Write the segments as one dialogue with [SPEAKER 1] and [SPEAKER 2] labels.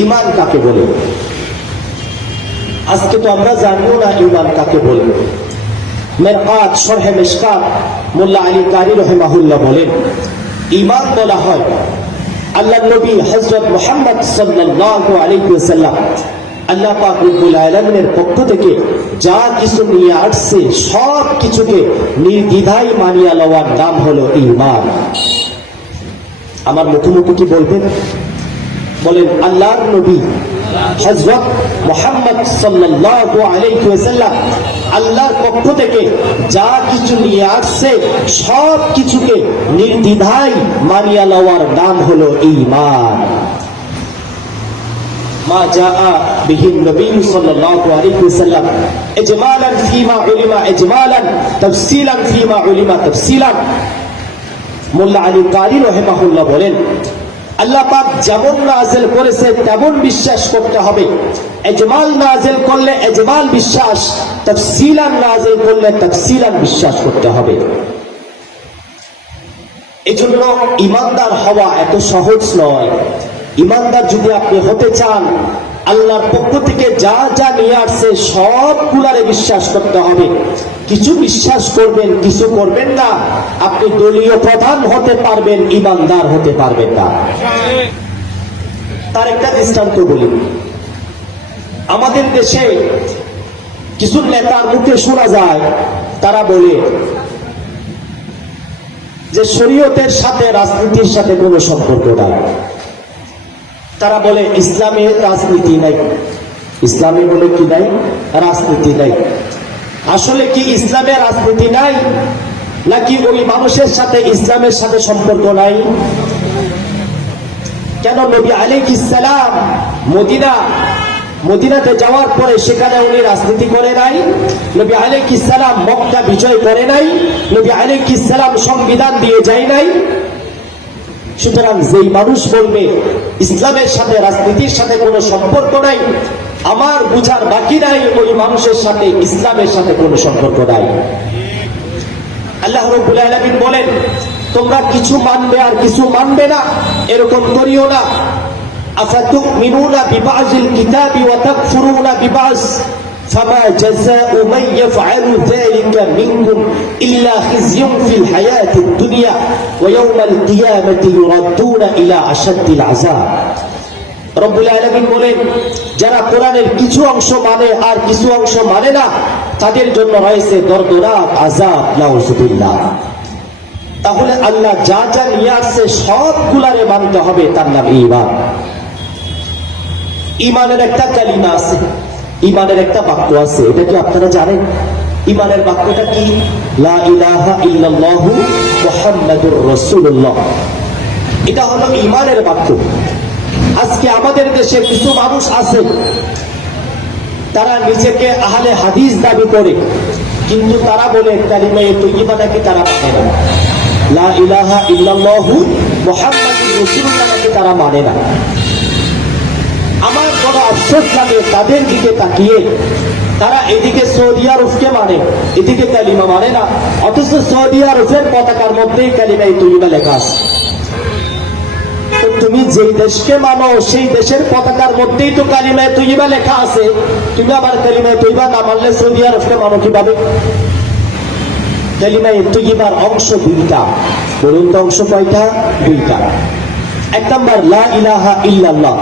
[SPEAKER 1] ইমান কাকে বলে? আজকে তো আমরা জানিও না ইমান কাকে বলে। মেরকাত সরহে মেশকাত মোল্লা আলী কারি রহেমাহুল্লাহ বলেন ইমান বলা হয় আল্লাহ নবী হজরত মোহাম্মদ আল্লাহ পাক রব্বুল পক্ষ থেকে যা কিছু নিয়ে আসছে, সব কিছুকে নির্দ্বিধায় মানিয়া লওয়ার নাম হলো ইমান আমার মুখোমুখি কি বলবেন? বলেন, আল্লাহর নবী হযরত মুহাম্মদ সাল্লাল্লাহু আলাইহি ওয়াসাল্লাম আল্লাহর পক্ষ থেকে যা কিছু নিয়ে আসছে, সব কিছুকে নির্দ্বিধায় মানিয়া লওয়ার নাম হলো ঈমান। মা জাআ বিহি নবী সাল্লাল্লাহু আলাইহি ওয়াসাল্লাম ইজমালান ফীমা উলিমা ইজমালান, তাফসীলান ফীমা উলিমা তাফসীলান। মোল্লা আলী কারি রহেমাহুল্লাহ বলেন আল্লাহ পাক যেমন নাজেল করেছে, তেমন বিশ্বাস করতে হবে। এজমাল নাজেল করলে এজমাল বিশ্বাস, তফসিলান নাজেল করলে তফসিলান বিশ্বাস করতে হবে। এজন্য ইমানদার হওয়া এত সহজ নয়। ইমানদার যদি আপনি হতে চান আল্লাহর পক্ষ থেকে যা যা নিয়ে আসছে সব গুলারে বিশ্বাস করতে হবে। কিছু বিশ্বাস করবেন, কিছু করবেন না। আপনি দলীয় প্রধান হতে পারবেন, ইমানদার হতে পারবেন না। তার একটা দৃষ্টান্ত বলি। আমাদের দেশে কিছু নেতার মুখে শোনা যায়, তারা বলে যে শরীয়তের সাথে রাজনীতির সাথে কোনো সম্পর্ক নাই। তারা বলে ইসলামের রাজনীতি নাই। ইসলামে বলে কি নাই? রাজনীতি নাই। আসলে কি ইসলামের রাজনীতি নাই? নাকি ওই মানুষের সাথে ইসলামের সাথে সম্পর্ক নাই? কেন নবী আলিক ইসালাম মদিনা, মদিনাতে যাওয়ার পরে সেখানে উনি রাজনীতি করে নাই? নবী আলিক ইসালাম মক্কা বিজয় করে নাই? নবী আলিক ইসালাম সংবিধান দিয়ে যায় নাই? সুতরাং যেই মানুষ বলবে, ইসলামের সাথে, রাজনীতির সাথে কোনো সম্পর্ক নাই, আমার বুঝার বাকি নাই, ওই মানুষের সাথে, ইসলামের সাথে কোনো সম্পর্ক নাই। আল্লাহ রব্বুল আলামিন বলেন, তোমরা কিছু মানবে আর কিছু মানবে না, এরকম করিও না। আফাতুমিনুনা বিবাযিল কিতাবি ওয়া তাকফুরুনা বিবায فما جزاء من يفعل ذلك منكم إلا خزي في الحياة الدنيا ويوم القيامة يردون إلى أشد العذاب রব্বুল আলমিন বলেন যারা কোরআনের কিছু অংশ মানে আর কিছু অংশ মানে না তাদের জন্য রয়েছে দরদরাত আজাব নাউজুবিল্লাহ তাহলে আল্লাহ যা যা নিয়ে আসছে সবগুলারে মানতে হবে তার নাম ইমান ইমানের একটা কালিমা আছে ইমানের একটা বাক্য আছে, এটা কি আপনারা জানেন? ইমানের বাক্যটা কি? লা ইলাহা ইল্লাল্লাহু মুহাম্মাদুর রাসূলুল্লাহ। এটা হলো ইমানের বাক্য। আজকে আমাদের দেশে কিছু মানুষ আছে, তারা নিজেকে আহলে হাদিস দাবি করে, কিন্তু তারা বলে তৈয়বা নাকি তারা মানে না। লা ইলাহা ইল্লাল্লাহু মুহাম্মাদুর রাসূলুল্লাহ নাকি তারা মানে না। আফসোস লাগে তাদের দিকে তাকিয়ে তারা এদিকে সৌদি আরবকে মানে এদিকে কালিমা মানে না, অথচ সৌদি আরবের পতাকার মধ্যেই কালিমাই তৈবা লেখা আছে। তুমি যেই দেশকে মানো, সেই দেশের পতাকার মধ্যেই তো কালিমায় তৈবা লেখা আছে। তুমি আবার কালিমায় তৈবা না মানলে সৌদি আরবকে মানো কীভাবে? কালিমায় তৈবার অংশ দুইটা। অংশ কয়টা? দুইটা। এক নম্বর, লা ইলাহা ইল্লাল্লাহ।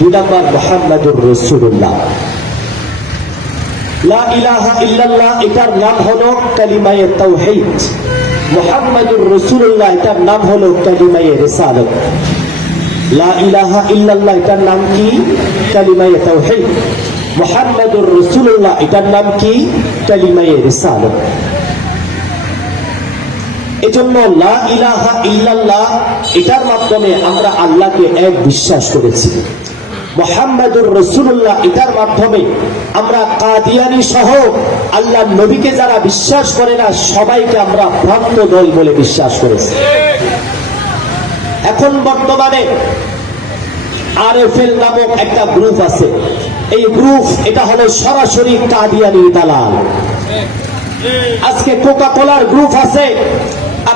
[SPEAKER 1] দুই নম্বর, মুহাম্মাদুর রাসূলুল্লাহ। লা ইলাহা ইল্লাল্লাহ, এটার নাম হলো কালিমায়ে তাওহীদ। মুহাম্মাদুর রাসূলুল্লাহ, এটার নাম হলো কালিমায়ে রিসালাত। লা ইলাহা ইল্লাল্লাহ, এটার নাম কি? কালিমায়ে তাওহীদ। মুহাম্মাদুর রাসূলুল্লাহ, এটার নাম কি? কালিমায়ে রিসালাত। এজন্য এটার মাধ্যমে আমরা আল্লাহকে এক বিশ্বাস করেছি। মোহাম্মদুর রসুল্লাহ এটার মাধ্যমে আমরা কাদিয়ানি সহ আল্লাহ নবীকে যারা বিশ্বাস করে না, সবাইকে আমরা ভ্রান্ত দল বলে বিশ্বাস করেছি। এখন বর্তমানে আর এফ এল নামক একটা গ্রুপ আছে। এই গ্রুপ এটা হলো সরাসরি কাদিয়ানি দালাল। আজকে কোকা কোলার গ্রুপ আছে।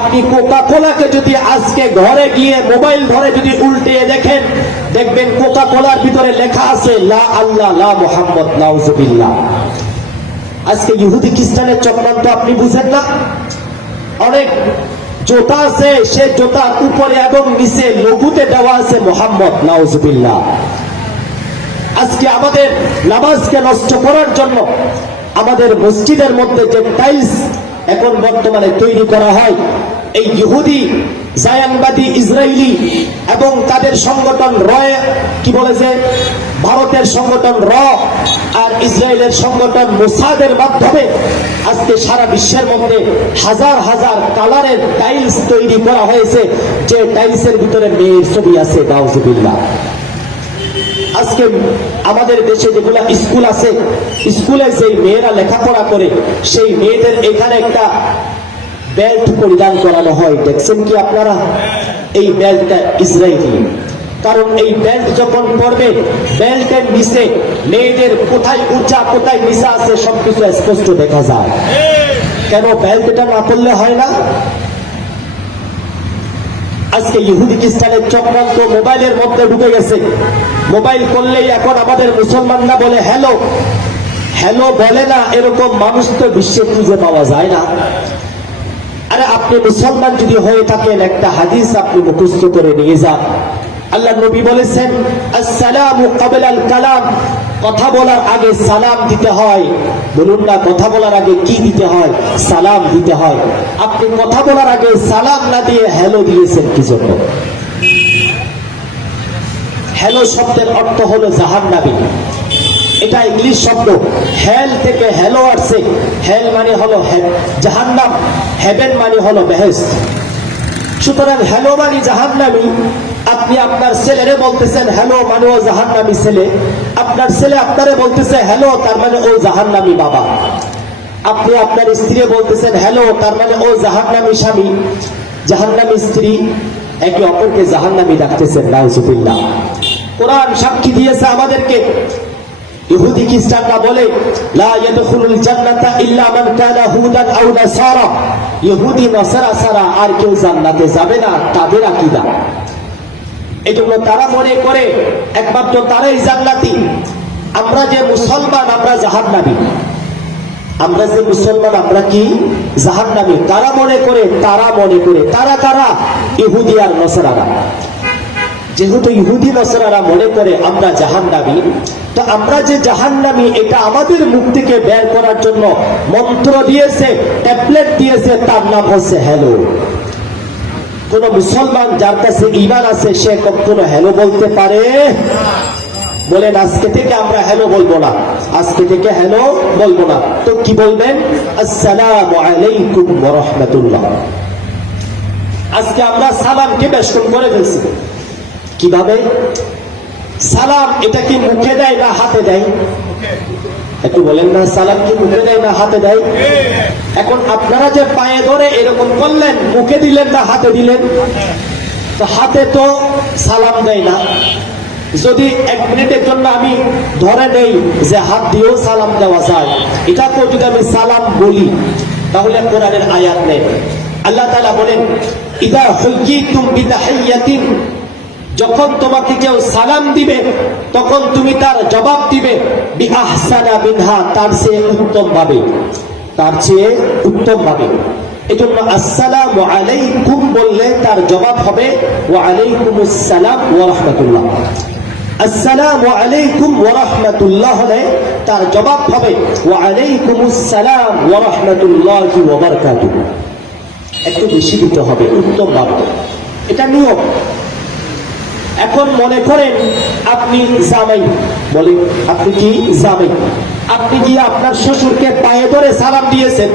[SPEAKER 1] আপনি কোকা কোলাকে যদি আজকে ঘরে গিয়ে মোবাইল ধরে যদি উল্টে দেখেন, দেখবেন কোকা কোলার ভিতরে লেখা আছে, লা আল্লাহ, লা মোহাম্মদ, নাউজুবিল্লাহ। আজকে ইহুদি খ্রিস্টানের চক্রান্ত আপনি বুঝেন না? অনেক জোতা আছে, সে জোতার উপরে এবং নিচে লঘুতে দেওয়া আছে, মোহাম্মদ, নাউজুবিল্লাহ। আজকে আমাদের নামাজকে নষ্ট করার জন্য আমাদের মসজিদের মধ্যে যে টাইলস এখন বর্তমানে তৈরি করা হয়। এই ইহুদি, জায়ানবাদী ইসরায়েলি এবং তাদের সংগঠন রয় কি বলেছে ভারতের সংগঠন র আর ইসরায়েলের সংগঠন মোসাদের মাধ্যমে আজকে সারা বিশ্বের মধ্যে হাজার হাজার কালারের টাইলস তৈরি করা হয়েছে। যে টাইলসের ভিতরে মেয়ের ছবি আছে দাউজুবিল্লাহ আজকে আমাদের দেশে যেগুলা স্কুল আছে স্কুলে যেই মেয়েরা লেখাপড়া করে, সেই মেয়েদের এখানে একটা বেল্ট পরিধান করানো হয়। দেখছেন কি আপনারা? এই বেল্টটা ইসরায়েলি কারণ এই বেল্ট যখন পড়বে বেল্টের নিচে মেয়েদের কোথায় উঁচা, কোথায় নিচা আছে সবকিছু স্পষ্ট দেখা যায়। কেন বেল্টটা না পড়লে হয় না? আজকে ইহুদি খ্রিস্টানের চক্রান্ত মোবাইলের মধ্যে ঢুকে গেছে। মোবাইল করলেই এখন আমাদের মুসলমানরা বলে, হ্যালো। হ্যালো বলে না, এরকম মানুষ তো বিশ্বে খুঁজে পাওয়া যায় না। আরে আপনি মুসলমান যদি হয়ে থাকেন, একটা হাদিস আপনি মুখস্থ করে নিয়ে যান। আল্লাহ নবী বলেছেন, আসসালামু কাবলাল কালাম। কথা বলার আগে সালাম দিতে হয়। বলুন না, কথা বলার আগে কি দিতে হয়? সালাম দিতে হয়। আপনি কথা বলার আগে সালাম না দিয়ে হ্যালো দিয়েছেন কি জন্য? হ্যালো শব্দের অর্থ হলো জাহান্নাবী এটা ইংলিশ শব্দ। হেল থেকে হ্যালো আসছে। হেল মানে হলো জাহান্নাম। হেভেন মানে হলো বেহেস্ট সুতরাং হ্যালো মানে জাহান্নামি। আপনি আপনার ছেলেরে বলতেছেন, হ্যালো মানে ও জাহান্নামি ছেলে। আপনার ছেলে আপনারে বলতেছে, হ্যালো, তার মানে ও জাহান্নামি বাবা। আপনি আপনার স্ত্রী বলতেছেন, হ্যালো, তার মানে ও জাহান্নামি স্বামী। জাহান্নামি স্ত্রী একে অপরকে জাহান্নামি ডাকতেছেন, নাউজুবিল্লাহ। কোরআন সাক্ষী দিয়েছে আমাদেরকে। ইহুদি খ্রিস্টানরা বলে, লা ইয়াদখুলুল জান্নাতা ইল্লা মান কানা হুদান আও নাসারা। ইহুদি, নাসারা ছাড়া আর কেউ জান্নাতে যাবে না, তাদের আকীদা। এজন্য তারা মনে করে, একমাত্র তারাই জান্নাতি। আমরা যে মুসলমান, আমরা জাহান্নামী। আমরা যে মুসলমান, আমরা কি? জাহান্নামী। তারা মনে করে, তারা মনে করে। তারা তারা ইহুদি আর নসরারা। যেহেতু ইহুদি, নসরারা মনে করে আমরা জাহান্নামী, তো আমরা যে জাহান্নামী, এটা আমাদের মুখ থেকে করার জন্য মন্ত্র দিয়েছে, ট্যাবলেট দিয়েছে, তার নাম হচ্ছে হ্যালো। কোন মুসলমান যার কাছে ইমান আছে, সে কখনো হ্যালো বলতে পারে? বলেন, আজকে থেকে আমরা হ্যালো বলব না। আজকে থেকে হ্যালো বলব না। তো কি বলবেন? আসসালামু রাহমাতুল্লাহ। আজকে আমরা সালামকে বেষ্টন করে ফেলছি। কীভাবে? সালাম এটা কি মুখে দেয় না হাতে দেয়? একটু বলেন না, সালাম কি মুখে দেয় না হাতে দেয়? এখন আপনারা যে পায়ে ধরে এরকম করলেন, মুখে দিলেন না হাতে দিলেন? তো হাতে তো সালাম দেয় না। যদি এক মিনিটের জন্য আমি ধরে নেই যে হাত দিয়েও সালাম দেওয়া যায় এটা তো যদি আমি সালাম বলি, তাহলে কোরআনের আয়াত নেই। আল্লাহ তাআলা বলেন, ইদা হুইয়িতুম বিতাহিয়াতিন যখন তোমাকে কেউ সালাম দিবে, তখন তুমি তার জবাব দিবে তার চেয়ে উত্তম ভাবে। তার চেয়ে উত্তম ভাবে। এজন্য আসসালামু আলাইকুম বললে তার জবাব হবে, ওয়া আলাইকুমুস সালাম ওয়া রাহমাতুল্লাহ। আসসালামু আলাইকুম ওয়া রাহমাতুল্লাহ হলে তার জবাব হবে, ওয়া আলাইকুমুস সালাম ওয়া রাহমাতুল্লাহি ওয়া বারাকাতুহু। একটু বেশি দিতে হবে, উত্তম ভাবে। এটা নিয়ম। এখন মনে করেন, আপনি জামাই। বলে আপনি কি জামাই? আপনি কি আপনার শ্বশুরকে পায়ে ধরে সালাম দিয়েছেন?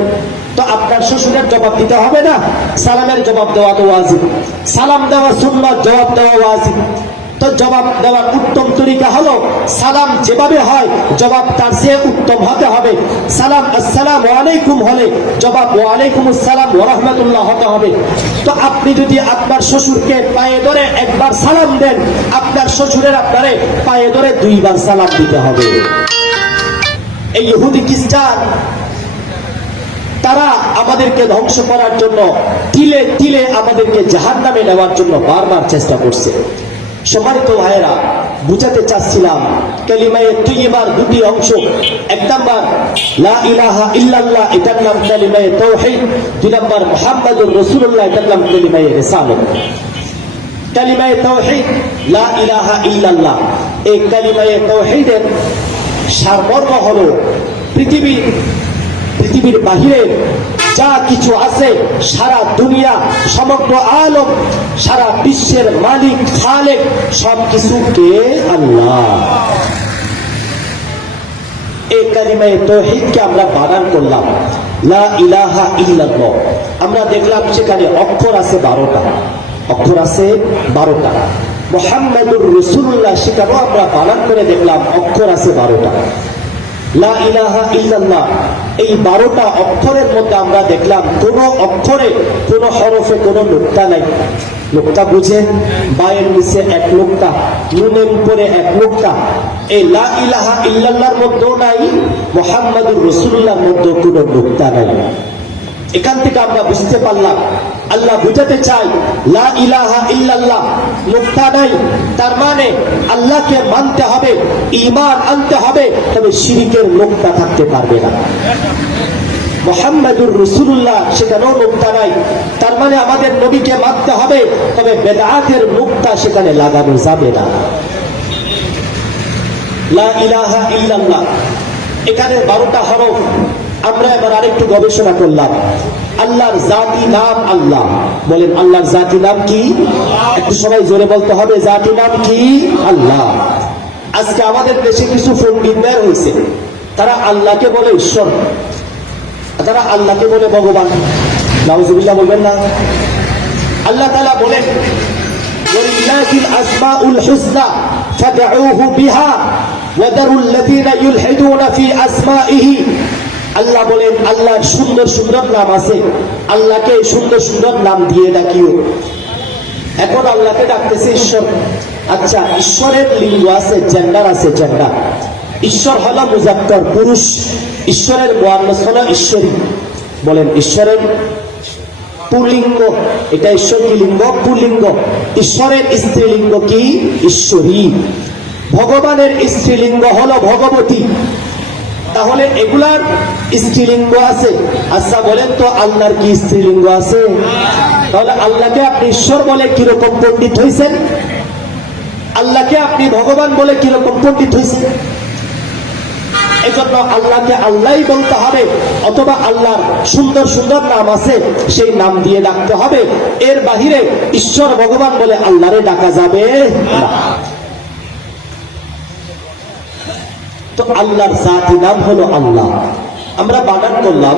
[SPEAKER 1] তো আপনার শ্বশুরের জবাব দিতে হবে না? সালামের জবাব দেওয়া তো ওয়াজিব। সালাম দেওয়া সুন্দর জবাব দেওয়া ওয়াজিব। তো জবাব দেওয়ার উত্তম তরিকা হলো সালাম যেভাবে হয়, জবাব তার চেয়ে উত্তম হতে হবে। সালাম, আসসালাম আলাইকুম হলে জবাব ওয়ালাইকুম আসসালাম ওয়া রাহমাতুল্লাহ হতে হবে। তো আপনি যদি আপনার শ্বশুরকে পায়ে ধরে একবার সালাম দেন, আপনার শ্বশুরের আপনারে পায়ে ধরে দুইবার সালাম দিতে হবে। এই ইহুদি খ্রিস্টান, তারা আমাদেরকে ধ্বংস করার জন্য তিলে তিলে আমাদেরকে জাহান নামে নেওয়ার জন্য বারবার চেষ্টা করছে। সম্মানিত ভাইয়েরা, বুঝাতে চাচ্ছিলাম, কালিমায়ে তুইবার দুটি অংশ। এক নাম্বার, লা ইলাহা ইল্লাল্লাহ, এটার নাম কালিমায়ে তাওহীদ দুই নাম্বার, মুহাম্মাদুর রাসূলুল্লাহ, এটার নাম কালিমায়ে রিসালাত। কালিমায়ে তাওহীদ লা ইলাহা ইল্লাল্লাহ। এই কালিমায়ে তাওহীদের সারমর্ম হলো পৃথিবী, পৃথিবীর বাহিরে যা কিছু আছে, সারা দুনিয়া, সমগ্র আলম, সারা বিশ্বের মালিক, খালেক সব কিছু কে আল্লাহ। এই কালিমায়ে তৌহিদকে আমরা বানান করলাম। লা ইলাহা ইল্লাল্লাহ। আমরা দেখলাম সেখানে অক্ষর আছে বারোটা। অক্ষর আছে বারোটা। মোহাম্মদুর রসুল্লাহ সেখানেও আমরা বানান করে দেখলাম অক্ষর আছে বারোটা। লা ইলাহা এই বারোটা অক্ষরের মধ্যে আমরা দেখলাম, কোন অক্ষরে, কোন হরফে কোন নোক্তা নাই। লোকটা বুঝে? বায়ের নিচে এক লোকটা নুনের উপরে এক লোকটা এই লা ইলাহা ইল্লাল্লাহর মধ্যেও নাই, মোহাম্মদুর রসুল্লাহর মধ্যেও কোনো নোক্তা নাই। এখান থেকে আমরা বুঝতে পারলাম, আল্লাহ বুঝাতে চাই লা ইলাহা ইল্লাল্লাহ, মুক্তা নাই। তার মানে আল্লাহকে মানতে হবে, ঈমান আনতে হবে, তবে শিরিকের মুক্তা থাকতে পারবে না। মোহাম্মদুর রসুল্লাহ সেখানেও মুক্তা নাই। তার মানে আমাদের নবীকে মানতে হবে, তবে বেদাতের মুক্তা সেখানে লাগানো যাবে না। লা ইলাহা ইল্লাল্লাহ, এখানে বারোটা হরফ। আমরা এবার আরেকটু গবেষণা করলাম। আল্লাহর জাতি নাম আল্লাহ। বলেন, আল্লাহর জাতি নাম কি? একটু সবাই জোরে বলতে হবে, জাতি নাম কি? আল্লাহ। আজকে আমাদের দেশে কিছু ফন্ডিন হয়েছে। তারা আল্লাহকে বলে ঈশ্বর। তারা আল্লাহকে বলে ভগবান। নাউজুবিল্লাহ বলবেন না। আল্লাহ তালা বলেন আসমাউল হুসনা ফাদউহু বিহা ওয়াদারুল লাযিনা ইউলহিদুনা ফি আসমাইহি আল্লাহ বলেন, আল্লাহর সুন্দর সুন্দর নাম আছে। আল্লাহকে সুন্দর সুন্দর নাম দিয়ে ডাকিও। এখন আল্লাহকে ডাকতেছে ঈশ্বর। আচ্ছা ঈশ্বরের লিঙ্গ আছে জেন্ডার আছে জেন্ডার ঈশ্বর হলো মুজাক্কর, পুরুষ। ঈশ্বরের মোয়ান্নস হলো ঈশ্বরী। বলেন, ঈশ্বরের পুলিঙ্গ এটা ঈশ্বর কি লিঙ্গ? পুলিঙ্গ ঈশ্বরের স্ত্রীলিঙ্গ কি? ঈশ্বরী। ভগবানের স্ত্রীলিঙ্গ হলো ভগবতী। তাহলে এগুলার স্ত্রীলিঙ্গ আছে? আচ্ছা বলেন তো, আল্লাহর কি স্ত্রীলিঙ্গ আছে? তাহলে আল্লাহকে আপনি ঈশ্বর বলে কীরকম পণ্ডিত হয়েছেন আল্লাহকে আপনি ভগবান বলে কীরকম পণ্ডিত হয়েছেন এজন্য আল্লাহকে আল্লাহই বলতে হবে, অথবা আল্লাহর সুন্দর সুন্দর নাম আছে, সেই নাম দিয়ে ডাকতে হবে। এর বাহিরে ঈশ্বর ভগবান বলে আল্লাহরে ডাকা যাবে তো আল্লাহর জাতি নাম হলো আল্লাহ। আমরা বানান করলাম,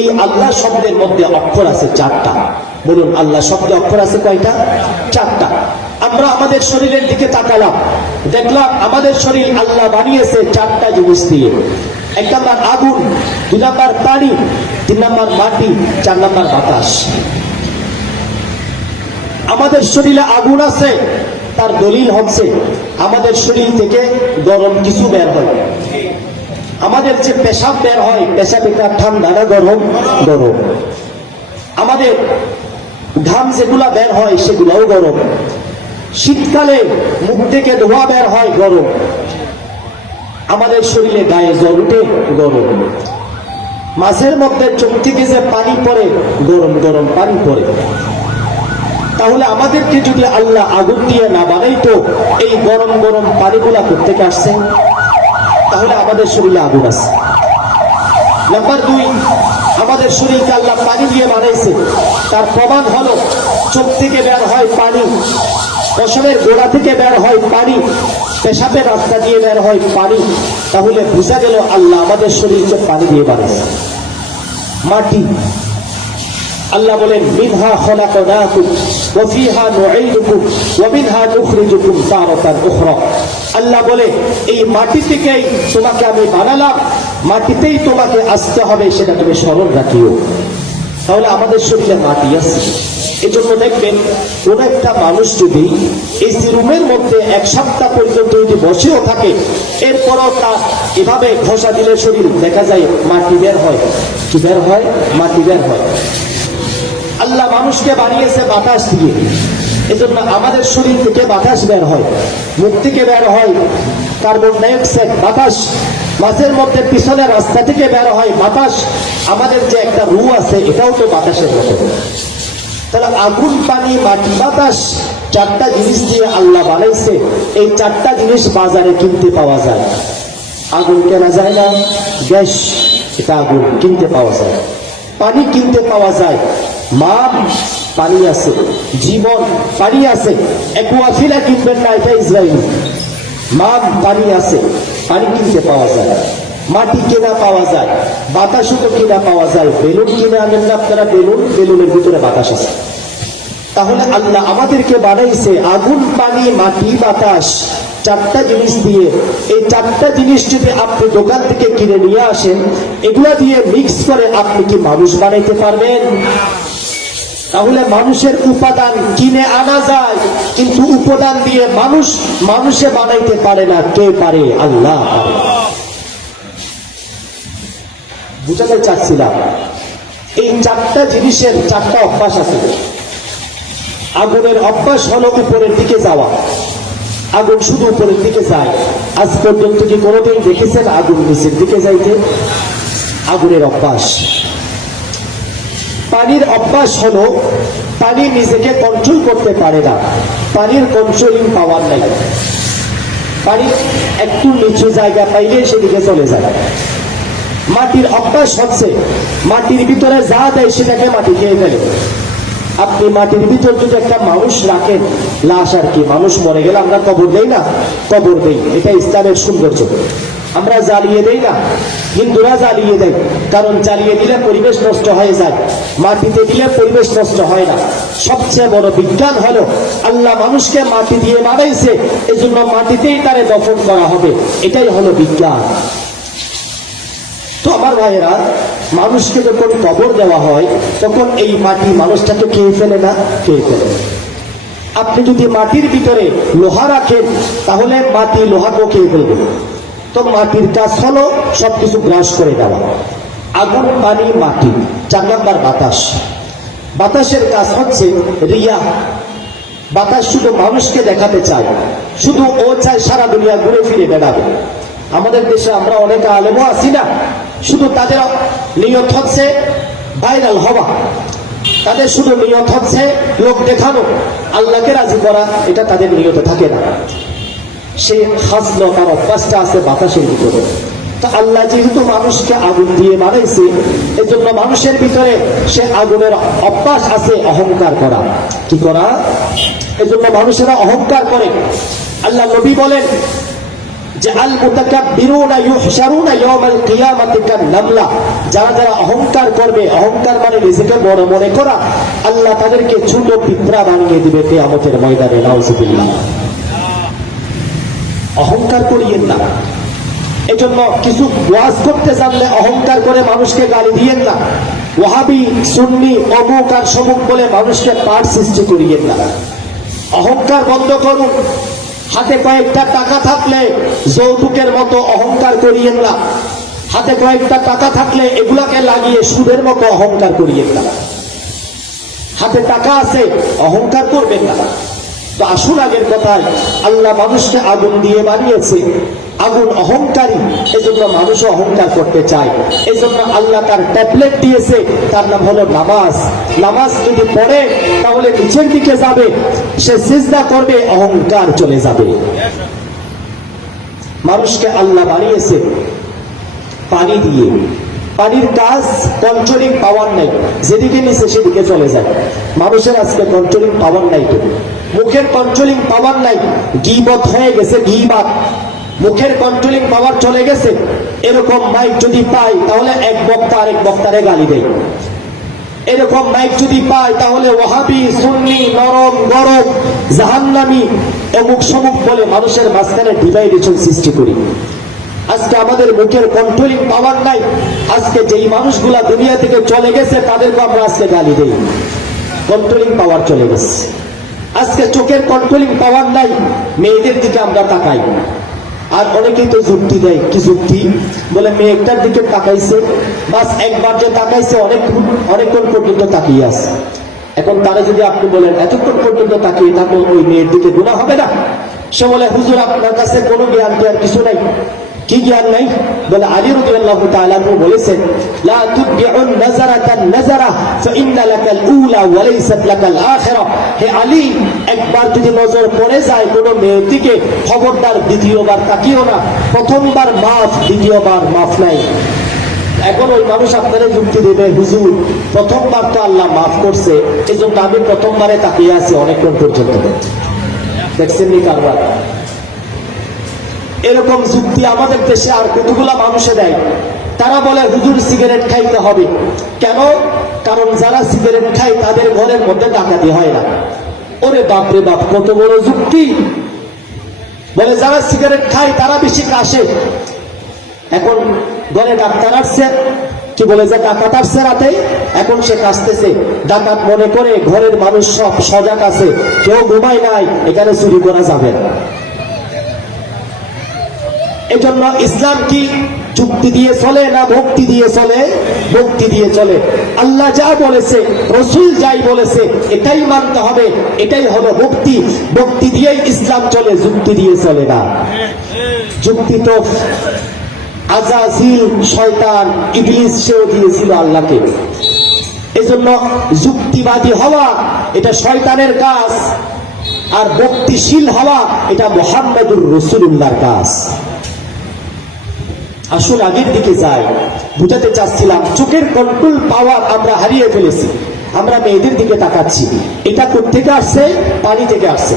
[SPEAKER 1] এই আল্লাহ শব্দের মধ্যে অক্ষর আছে চারটা। বলুন, আল্লাহ শব্দে অক্ষর আছে কয়টা? চারটা। আমরা আমাদের শরীরের দিকে তাকালাম। দেখলাম, আমাদের শরীর আল্লাহ বানিয়েছে চারটা জিনিস দিয়ে এক নাম্বার আগুন, দুই নাম্বার পানি, তিন নাম্বার মাটি, চার নাম্বার বাতাস। আমাদের শরীরে আগুন আছে, তার দলিল হচ্ছে, আমাদের শরীর থেকে গরম কিছু বের হয়। আমাদের যে পেশাব বের হয় পেশাব এটা ঠান্ডা না গরম গরম। আমাদের ঘাম যেগুলা বের হয়, সেগুলাও গরম। শীতকালে মুখ থেকে ধোঁয়া বের হয়, গরম। আমাদের শরীরে গায়ে জ্বর উঠে, গরম। মাঝের মধ্যে চোখ থেকে যে পানি পড়ে, গরম গরম পানি পড়ে। তাহলে আমাদেরকে যদি আল্লাহ আগুন দিয়ে না বানাইতো, এই গরম গরম পানিগুলা কোথেকে আসছে? তাহলে আমাদের শরীরে আগুন আছে। নাম্বার দুই, আমাদের শরীরকে আল্লাহ পানি দিয়ে বানাইছে। তার প্রমাণ হলো, চোখ থেকে বের হয় পানি পশমের গোড়া থেকে বের হয় পানি, পেশাবের রাস্তা দিয়ে বের হয় পানি। তাহলে বোঝা গেল আল্লাহ আমাদের শরীরকে পানি দিয়ে বানাইছে। মাটি, আল্লাহ বলেন, মিনহা খলাকনাকুম ওয়া ফিহা নুঈদুকুম ওয়া মিনহা নুখরিজুকুম তারাতান উখরা। আল্লাহ বলে, এই মাটি থেকেই তোমাকে আমি বানালাম, মাটিতেই তোমাকে আসতে হবে, সেটা তুমি স্মরণ রাখিও। তাহলে আমাদের শরীরে মাটি আছে। এজন্য দেখবেন, কোন একটা মানুষ যদি এসি রুমের মধ্যে এক সপ্তাহ পর্যন্ত যদি বসেও থাকে, এরপরও তা এভাবে ঘষা দিলে শরীর দেখা যায় মাটি বের হয়। কি বের হয়? মাটি বের হয়। আল্লাহ মানুষকে বানিয়েছে বাতাস দিয়ে। এজন্য আমাদের শরীর থেকে বাতাস বের হয় মুখ থেকে বের হয়, কার্বন ডাইঅক্সাইড, বাতাস মাঝের মধ্যে পিছনে রাস্তা থেকে বের হয়, বাতাস, আমাদের যে একটা রু আছে, এটাও তো বাতাসের মতো। তাহলে আগুন, পানি, মাটি, বাতাস, চারটা জিনিস দিয়ে আল্লাহ বানাইছে, এই চারটা জিনিস বাজারে কিনতে পাওয়া যায়। আগুন কেনা যায় না, গ্যাস, এটা আগুন কিনতে পাওয়া যায়। পানি কিনতে পাওয়া যায় মা পানি আছে জীবন পানি আছে একুয়াফিলা কিনবেন না, এটা ইসরায়েল। মা পানি আছে পানি কিনতে পাওয়া যায়। মাটি কেনা পাওয়া যায়। বাতাসও তো কেনা পাওয়া যায়। বেলুন কিনে আনেন না আপনারা? বেলুন, বেলুনের ভিতরে বাতাস আছে। তাহলে আল্লাহ আমাদেরকে বানাইছে আগুন, পানি, মাটি, বাতাস, চারটা জিনিস দিয়ে। এই চারটা জিনিস যদি আপনি দোকান থেকে কিনে নিয়ে আসেন, এগুলা দিয়ে মিক্স করে আপনি কি মানুষ বানাইতে পারবেন? তাহলে মানুষের উপাদান কিনে আনা যায়, কিন্তু উপাদান দিয়ে মানুষ মানুষে বানাইতে পারে না, কে পারে? আল্লাহ। বুঝাতে চাচ্ছিলাম, এই চারটা জিনিসের চারটা অভ্যাস আছে। আগুনের অভ্যাস হলো উপরের দিকে যাওয়া। আগুন শুধু উপরের দিকে যায়। আজ পর্যন্ত কি কোনোদিন দেখেছেন আগুন নিচের দিকে যাইতে? আগুনের অভ্যাস। পানির অভ্যাস হলো, পানি নিজেকে কন্ট্রোল করতে পারে না। পানির কন্ট্রোলিং পাওয়ার নাই। পানি একটু নিচু জায়গা পাইলে সেদিকে চলে যায়। মাটির অভ্যাস হচ্ছে, মাটির ভিতরে যা দেয় সেটাকে মাটি খেয়ে ফেলে। আপনি মাটির ভিতর যদি একটা মানুষ রাখেন, লাশ আর কি, মানুষ মরে গেলে আমরা কবর দেই না? কবর দেই। এটা ইসলামের সৌন্দর্য। আমরা জ্বালিয়ে দেই না। হিন্দুরা জ্বালিয়ে দেয়। কারণ জ্বালিয়ে দিলে পরিবেশ নষ্ট হয়ে যায়। মাটিতে দিলে পরিবেশ নষ্ট হয় না। সবচেয়ে বড় বিজ্ঞান হলো, আল্লাহ মানুষকে মাটি দিয়ে বানাইছে এই জন্য মাটিতেই তারে দফন করা হবে। এটাই হলো বিজ্ঞান। তো আমার ভাইয়েরা, মানুষকে যখন কবর দেওয়া হয়, তখন এই মাটি মানুষটাকে খেয়ে ফেলে না? খেয়ে ফেলে। আপনি যদি মাটির ভিতরে লোহা রাখেন, তাহলে মাটি লোহাকেও খেয়ে ফেলবে। তো মাটির কাজ হলো, সবকিছু গ্রাস করে দেওয়া। আগুন, পানি, মাটি, চার নাম্বার বাতাস। বাতাসের কাজ হচ্ছে রিয়া। বাতাস শুধু মানুষকে দেখাতে চায়, শুধু ও চায় সারা দুনিয়া ঘুরে ফিরে বেড়াবে। আমাদের দেশে আমরা অনেক আলেমও আছি না, শুধু তাদের নিয়ত হচ্ছে ভাইরাল হওয়া। তাদের শুধু নিয়ত হচ্ছে লোক দেখানো, আল্লাহকে রাজি করা, এটা তাদের নিয়ত থাকে না। সেই হাসল, তার অভ্যাসটা আছে বাতাসের ভিতরে। আল্লাহ যেহেতু মানুষকে আগুন দিয়ে বানাইছে এই জন্য মানুষের ভিতরে সে আগুনের অভ্যাস আছে অহংকার করা। কি করা? এই জন্য মানুষেরা অহংকার করে। আল্লাহ নবী বলেন যে আল মুতাকাব্বিরুনা ইউহশারুনা ইয়াওমাল কিয়ামাতি কান্নামলা যারা যারা অহংকার করবে, অহংকার মানে নিজেকে বড় মনে করা। আল্লাহ তাদেরকে ছোট পিঁপড়া বানিয়ে দিবে কিয়ামতের ময়দানে, নাউজুবিল্লাহ। অহংকার করিয়েন না। এজন্য কিছু ওয়াজ করতে জানলে অহংকার করে মানুষকে গালি দিয়েন না। ওয়াহাবি, সুন্নি, অমুক আর সমুক বলে মানুষকে পাঠ সৃষ্টি করিয়েন না। অহংকার বন্ধ করুন। হাতে কয়েকটা টাকা থাকলে যৌতুকের মতো অহংকার করিয়েন না। হাতে কয়েকটা টাকা থাকলে এগুলাকে লাগিয়ে সুদের মতো অহংকার করিয়েন না। হাতে টাকা আছে, অহংকার করবেন না। তো আসুন আগের কথায়, আল্লাহ মানুষকে আগুন দিয়ে বানিয়েছে। আগুন অহংকারী, এজন্য মানুষ অহংকার করতে চায়। এজন্য আল্লাহ তার ট্যাবলেট দিয়েছে, তার নাম হলো নামাজ। নামাজ যদি পড়ে, তাহলে নিচের দিকে যাবে, সে সিজদা করবে, অহংকার চলে যাবে। মানুষকে আল্লাহ বানিয়েছে পানি দিয়ে। পানির কাজ কন্ট্রোলিং পাওয়ার নাই, যেদিকে নিচে সেদিকে চলে যায়। মানুষের আজকে কন্ট্রোলিং পাওয়ার নাই তো মুখের কন্ট্রোলিং পাওয়ার নাই। গিবত হয়ে গেছে গিবাত মুখের কন্ট্রোলিং পাওয়ার চলে গেছে। এরকম মাইক যদি পাই তাহলে এক বক্তা আরেক বক্তারে গালি দেয়। এরকম মাইক যদি পাই তাহলে ওহাবি সুন্নি, নরম, গরম, জাহান্নামি, অমুক সমুক বলে মানুষের মাঝখানে ডিভাইডেশন সৃষ্টি করি। আজকে আমাদের মুখের কন্ট্রোলিং পাওয়ার নাই। আজকে যেই মানুষগুলা দুনিয়া থেকে চলে গেছে তাদেরকে আমরা আজকে গালি দেই। কন্ট্রোলিং পাওয়ার চলে গেছে। আজকে চোখের কন্ট্রোলিং পাওয়ার নাই, মেয়েদের দিকে আমরা তাকাই। আর অনেকেই তো যুক্তি দেয়, কি যুক্তি? বলে মেয়েটার দিকে তাকাইছে, বাস একবার যে তাকাইছে অনেক অনেকক্ষণ পর্যন্ত তাকিয়ে আছে। এখন তারা যদি আপনি বলেন, এতক্ষণ পর্যন্ত তাকিয়ে থাকো, ওই মেয়ের দিকে গুণা হবে না? সে বলে, হুজুর, আপনার কাছে কোনো জ্ঞান জ্ঞান কিছু নাই। কি জ্ঞান নাই? বলে আলী রাদিয়াল্লাহু তাআলা আনহু বলেছেন, লা তুবিউন নাজারাতান নাজারা ফাইন্না লাকাল উলা ওয়া লাইসাত লাকাল আখিরা। হে আলী, একবার যদি নজর পড়ে যায় কোনো মেয়ের দিকে খবরদার দ্বিতীয়বার তাকিও না। প্রথমবার মাফ, দ্বিতীয়বার মাফ নাই। এখন ওই মানুষ আপনারা যুক্তি দেবে, হুজুর, প্রথমবার তো আল্লাহ মাফ করছে এই জন্য আমি প্রথমবারে তাকিয়ে আছি অনেকক্ষণ পর্যন্ত। দেখছেন নি কারবার? এরকম যুক্তি আমাদের দেশে আর কতগুলা মানুষে দেয়? তারা বলে, হুজুর, সিগারেট খাইতে হবে। কেন? কারণ যারা সিগারেট খায়, তাদের ঘরের মধ্যে ডাকাতি হয় না। ওরে বাপরে বাপ, কত বড় যুক্তি! বলে, যারা সিগারেট খায়, তারা বেশি কাশে। এখন ঘরে ডাক্তার আসছে, কি বলে যে, ডাকাত আসছে রাতে এখন সে কাশতেছে। ডাকাত মনে করে, ঘরের মানুষ সব সজাগ আছে, কেউ ঘুমায় নাই, এখানে চুরি করা যাবে না। এজন্য ইসলাম কি? যুক্তি দিয়ে চলে না ভক্তি দিয়ে চলে? ভক্তি দিয়ে চলে। আল্লাহ যা বলেছে, রসুল যাই বলেছে, এটাই মানতে হবে, এটাই হলো ভক্তি। ভক্তি দিয়েই ইসলাম চলে, যুক্তি দিয়ে চলে না। যুক্তি তো আজাজিল, শয়তান, ইবলিস সেও দিয়েছিল আল্লাহকে। এজন্য যুক্তিবাদী হওয়া, এটা শয়তানের কাজ। আর ভক্তিশীল হওয়া, এটা মোহাম্মদুর রসুল্লাহর কাজ। আসুন আগের দিকে যাই বুঝাতে চাচ্ছিলাম, চোখের কন্ট্রোল পাওয়ার আমরা হারিয়ে ফেলেছি। আমরা মেয়েদের দিকে তাকাচ্ছি। এটা থেকে আসছে? পানি থেকে আসছে।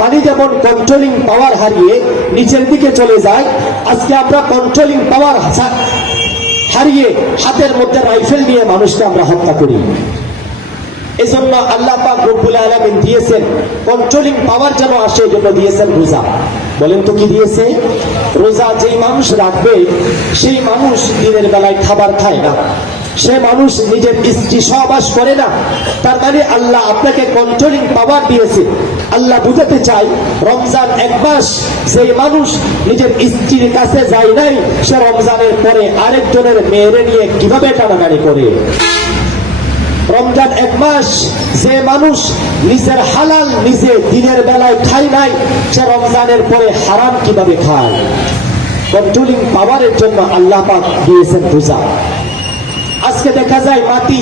[SPEAKER 1] পানি যেমন কন্ট্রোলিং পাওয়ার হারিয়ে নিচের দিকে চলে যায়, আজকে আমরা কন্ট্রোলিং পাওয়ার হারিয়ে হাতের মধ্যে রাইফেল নিয়ে মানুষকে আমরা হত্যা করি। এজন্য আল্লাহ পাক রব্বুল আলামিন দিয়েছেন কন্ট্রোলিং পাওয়ার যেন আসে জন্য দিয়েছেন রোজা। বলেন তো কি দিয়েছে? রোজা যেই মানুষ রাখবে, সেই মানুষ দিনের বেলায় খাবার খায় না। সে মানুষ নিজের স্ত্রী সহবাস করে না। তার মানে আল্লাহ আপনাকে কন্ট্রোলিং পাওয়ার দিয়েছে। আল্লাহ বুঝাতে চাই রমজান এক মাস সেই মানুষ নিজের স্ত্রীর কাছে যায় নাই, সে রমজানের পরে আরেকজনের মেয়েরে নিয়ে কীভাবে টানাটানি করে? রমজান এক মাস যে মানুষ নিজের হালাল নিজে দিনের বেলায় খায় নাই, সে রমজানের পরে হারাম কীভাবে খায়? কন্ট্রোলিং পাওয়ারের জন্য আল্লাহ পাক দিয়েছেন পূজা। আজকে দেখা যায় মাটি,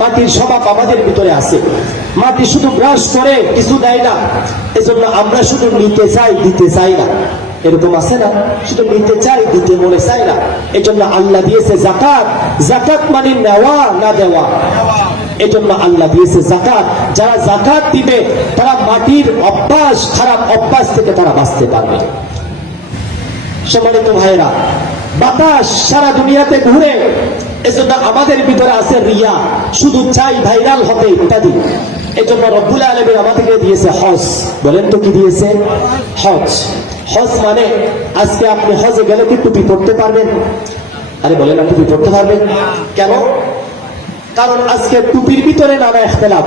[SPEAKER 1] মাটির স্বভাব আমাদের ভিতরে আছে। মাটি শুধু ব্রাশ করে কিছু দেয় না, এজন্য আমরা শুধু নিতে চাই, দিতে চাই না। এরকম আছে না? শুধু নিতে চাই, দিতে মনে চাই না। এই জন্য আল্লাহ দিয়েছে জাকাত। জাকাত মানে নেওয়া, না দেওয়া। এজন্য আল্লাহ দিয়েছে জাকাত যারা জাকাত দিবে, তারা মাটির অভ্যাস, খারাপ অভ্যাস থেকে তারা বাঁচতে পারবে। সম্মানিত ভাইরা বাতাস সারা দুনিয়াতে ঘুরে, এজন্য আমাদের ভিতরে আছে রিয়া। শুধু চাই ভাইরাল হতে ইত্যাদি। এজন্য রব্বুল আলমীর আমাদেরকে দিয়েছে হজ। বলেন তো কি দিয়েছে? হজ। হজ মানে আজকে আপনি হজে গেলে কি টুপি পড়তে পারবেন? আরে বলেন না টুপি পড়তে পারবেন? কেন? কারণ আজকে টুপির ভিতরে নানা এখতলাফ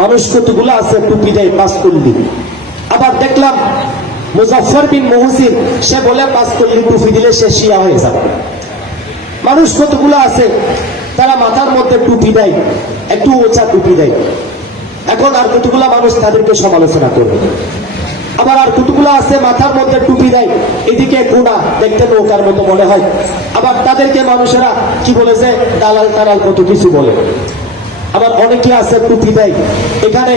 [SPEAKER 1] মানুষ কতগুলো আছে, টুপি দেয়, পাঁচ করলি আবার দেখলাম মুজাফর বিন মহসিন, সে বলে পাঁচ করলি টুপি দিলে সে শিয়া হয়ে যাবে। মানুষ কতগুলো আছে, তারা মাথার মধ্যে টুপি দেয়, একটু ওচা টুপি দেয়। এখন আর কতগুলা মানুষ তাদেরকে সমালোচনা করবে? আবার আর কতগুলো আছে মাথার মধ্যে টুপি দেয় গুণা দেখতে নৌকার মতো মনে হয়। আবার তাদেরকে মানুষেরা কি বলেছে? দালাল টালাল কত কিছু বলে। আবার অনেকে আছে টুপি দেয়। এখানে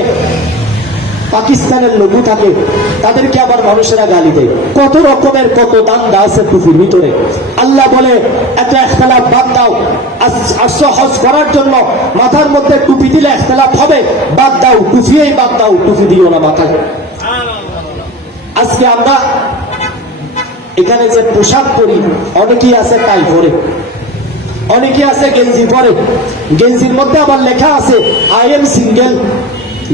[SPEAKER 1] পাকিস্তানের লোগো থাকে। তাদেরকে আবার মানুষেরা গালি দেয়। কত রকমের কত দান্দা আছে টুপির ভিতরে। আল্লাহ বলে এত একতলাপ বাদ দাও। আসছো হজ করার জন্য মাথার মধ্যে টুপি দিলে একতলাপ হবে। বাদ দাও টুপিয়েই বাদ দাও। টুপি দিও না মাথায়। আজকে আমরা এখানে যে পোশাক পরি, অনেকেই আছে তাই পরে অনেকে আছে গেঞ্জি পরে। গেঞ্জির মধ্যে আবার লেখা আছে আই এম সিঙ্গেল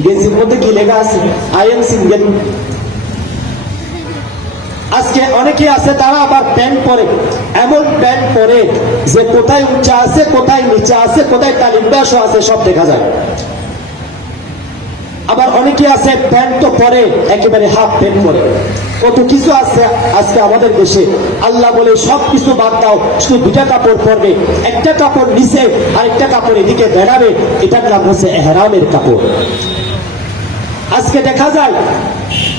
[SPEAKER 1] গেঞ্জির মধ্যে কি লেখা আছে? আই এম সিঙ্গেল আজকে অনেকে আছে, তারা আবার প্যান্ট পরে। এমন প্যান্ট পরে যে কোথায় উঁচা আছে, কোথায় নিচে আছে, কোথায় তালিম বাসও আছে, সব দেখা যায়। আবার অনেকে আছে, প্যান্ট তো পরে, একেবারে হাফ প্যান্ট পরে। কত কিছু আছে আজকে আমাদের দেশে। আল্লাহ বলে সব কিছু বাদ দাও, শুধু দুটা কাপড় পরবে, একটা কাপড় নিচে আর একটা কাপড় এদিকে বেড়াবে। এটার নাম হচ্ছে এহরামের কাপড়। আজকে দেখা যায়,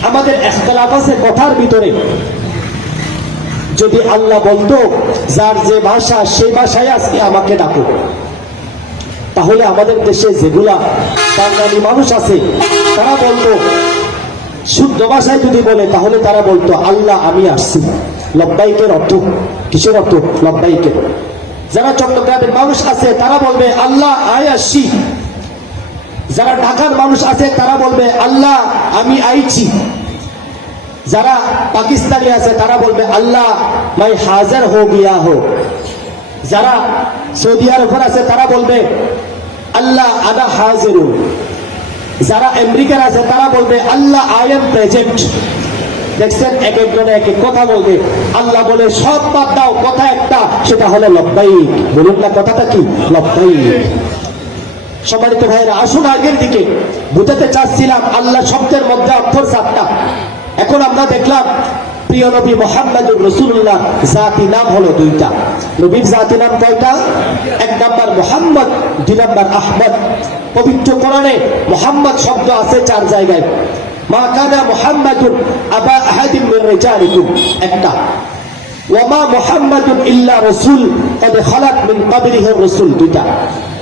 [SPEAKER 1] আমাদের একতলাফ আছে কথার ভিতরে। যদি আল্লাহ বলতো, যার যে ভাষা, সেই ভাষায় আজকে আমাকে ডাকো। তাহলে আমাদের দেশে যেগুলা বাঙালি মানুষ আছে, তারা বলতো শুদ্ধ ভাষায় যদি বলে, তাহলে তারা বলতো, আল্লাহ, আমি আসছি। লব্বাইকের অর্থ? কিসের অর্থ? লব্বাইকের। যারা চট্টগ্রামের মানুষ আছে, তারা বলবে, আল্লাহ আয় আসছি। যারা ঢাকার মানুষ আছে, তারা বলবে, আল্লাহ, আমি আইছি। যারা পাকিস্তানি আছে, তারা বলবে, আল্লাহ, মাই হাজার হো গিয়া হো। যারা সৌদি আরবের আছে, তারা বলবে, আল্লাহ, আদা হাজির যারা আমেরিকার আছে, তারা বলবে, আল্লাহ আই এম প্রেজেন্ট দেখছেন, এক একজনে এক এক কথা বলবে। আল্লাহ বলে, সব বাদ দাও, কথা একটা, সেটা হলো লব্বাইক। বলুন না, কথাটা কি? লব্বাইক। সম্মানিত ভাইয়েরা, আসুন আগের দিকে। বুঝাতে চাচ্ছিলাম, আল্লাহ শব্দের মধ্যে অক্ষর সাতটা এখন আমরা দেখলাম, প্রিয় নবী মোহাম্মদুর রসুল্লাহ জাতি নাম হলো দুইটা। নবীর জাতি নাম কয়টা? এক নাম্বার মোহাম্মদ, দুই নাম্বার আহমদ। পবিত্র কোরআনে মোহাম্মদ শব্দ আছে চার জায়গায় মা কানা মোহাম্মদুর আবা আহাদিম মির রিজালিকুম একটা ওয়ামা মোহাম্মদুর ইল্লা রসুল তবে খলাত মিন কাবলিহি রসুল দুইটা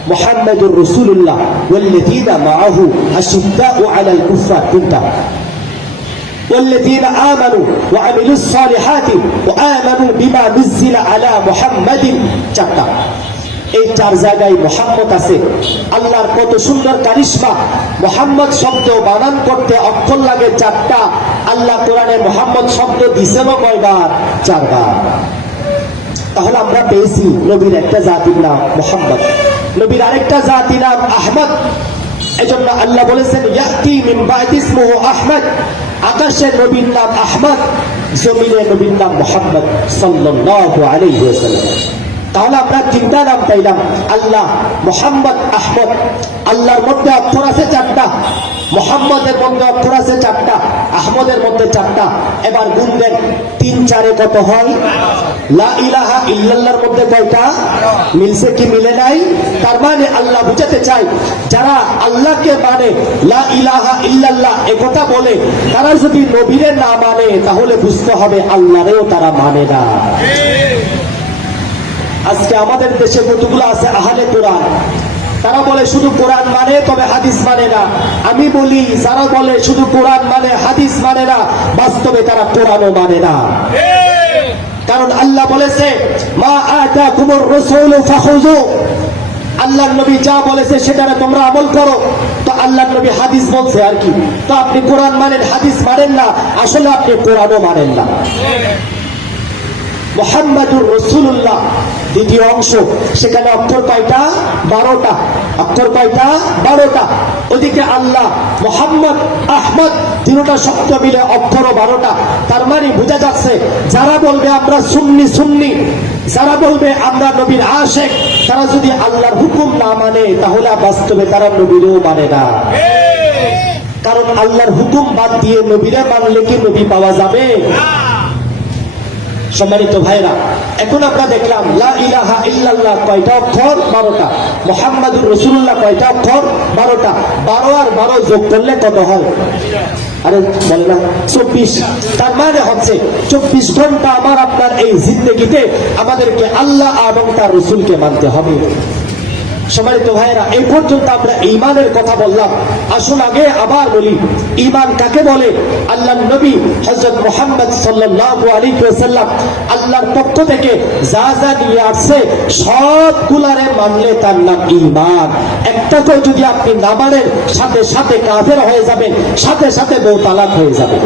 [SPEAKER 1] محمد رسول الله والذين معه أشداء على الكفار كنت والذين آمنوا وعملوا الصالحات وآمنوا بما نزل على محمد চারটা এই চার জায়গায় মোহাম্মদ আছে। আল্লাহর কত সুন্দর কারিশমা। মোহাম্মদ শব্দ বানান করতে অক্ষর লাগে চারটা। আল্লাহ কোরআনে মোহাম্মদ শব্দ দিছেন কয়বার? চারবার। তাহলে আমরা পেয়েছি নবীর একটা জাতির নাম মোহাম্মদ। নবীর আরেকটা জাতি নাম আহমদ। এজন্য আল্লাহ বলেছেন ইয়াতি মিন বাদি আহমদ। আকাশের নবীর নাম আহমদ, জমিনে নবীর নাম মোহাম্মদ সাল্লাল্লাহু আলাইহি ওয়াসাল্লাম। তাহলে আমরা তিনটা নাম পাইলাম। আল্লাহ, মোহাম্মদ, আহমদ। আল্লাহর মধ্যে অক্ষর আছে চারটা। মোহাম্মদের মধ্যে অক্ষর আছে চারটা। আহমদের মধ্যে চারটা। এবার গুণ তিন চারে কত হয়? ইলাহা ইল্লাল্লাহর মধ্যে কয়টা? মিলছে কি মিলে নাই? তার মানে আল্লাহ বুঝাতে চাই যারা আল্লাহকে মানে লা ইলাহা ইল্লাল্লাহ একথা বলে, তারা যদি নবীরে না মানে তাহলে বুঝতে হবে আল্লাহরেও তারা মানে না। আজকে আমাদের দেশে কতগুলো আছে আহলে কোরআন? তারা বলে শুধু কোরআন মানে তবে হাদিস মানে না। আমি বলি, যারা বলে শুধু কোরআন মানে হাদিস মানে না, বাস্তবে তারা কোরআনও মানে না। কারণ আল্লাহ বলেছে, মা আতা কুমর রসুল ফাখুজু আল্লাহ নবী যা বলেছে সেটা তোমরা আমল করো। তো আল্লাহ নবী হাদিস বলছে আর কি। তো আপনি কোরআন মানেন, হাদিস মানেন না, আসলে আপনি কোরআনও মানেন না। মোহাম্মদুর রসুল্লাহ দ্বিতীয় অংশ সেখানে অক্ষর কয়টা? বারোটা। অক্ষর কয়টা? বারোটা। ওদিকে আল্লাহ মোহাম্মদ আহমদ তিনটা শব্দ মিলে অক্ষর বারোটা। তার মানে বোঝা যাচ্ছে যারা বলবে আমরা সুন্নি সুন্নি যারা বলবে আমরা নবীর আশেক তারা যদি আল্লাহর হুকুম না মানে তাহলে বাস্তবে তারা নবীরও মানে না। কারণ আল্লাহর হুকুম বাদ দিয়ে নবীরা মানলে কি নবী পাওয়া যাবে? সম্মানিত ভাইরা এখন আমরা দেখলাম লা ইল্লাল্লাহ কয়টা অক্ষর? বারোটা। মোহাম্মদুর রসুল্লাহ কয়টা অক্ষর? বারোটা। বারো আর বারো যোগ করলে কত হয়? আরে, বলে না, চব্বিশ। তার মানে হচ্ছে, চব্বিশ ঘণ্টা আমার আপনার এই জিন্দগিতে আমাদেরকে আল্লাহ এবং তার রসুলকে মানতে হবে। সম্মানিত ভাইয়েরা এই পর্যন্ত আমরা ইমানের কথা বললাম। আসুন আগে আবার বলি ইমান কাকে বলে? আল্লাহ নবী হজরত মোহাম্মদ সাল্লাল্লাহু আলাইহি আল্লাহর পক্ষ থেকে যা যা নিয়ে আসছে, সবগুলারে মানলে তার নাম ইমান একটাকেও যদি আপনি না মানেন, সাথে সাথে কাফের হয়ে যাবেন, সাথে সাথে বউ তালাক হয়ে যাবে।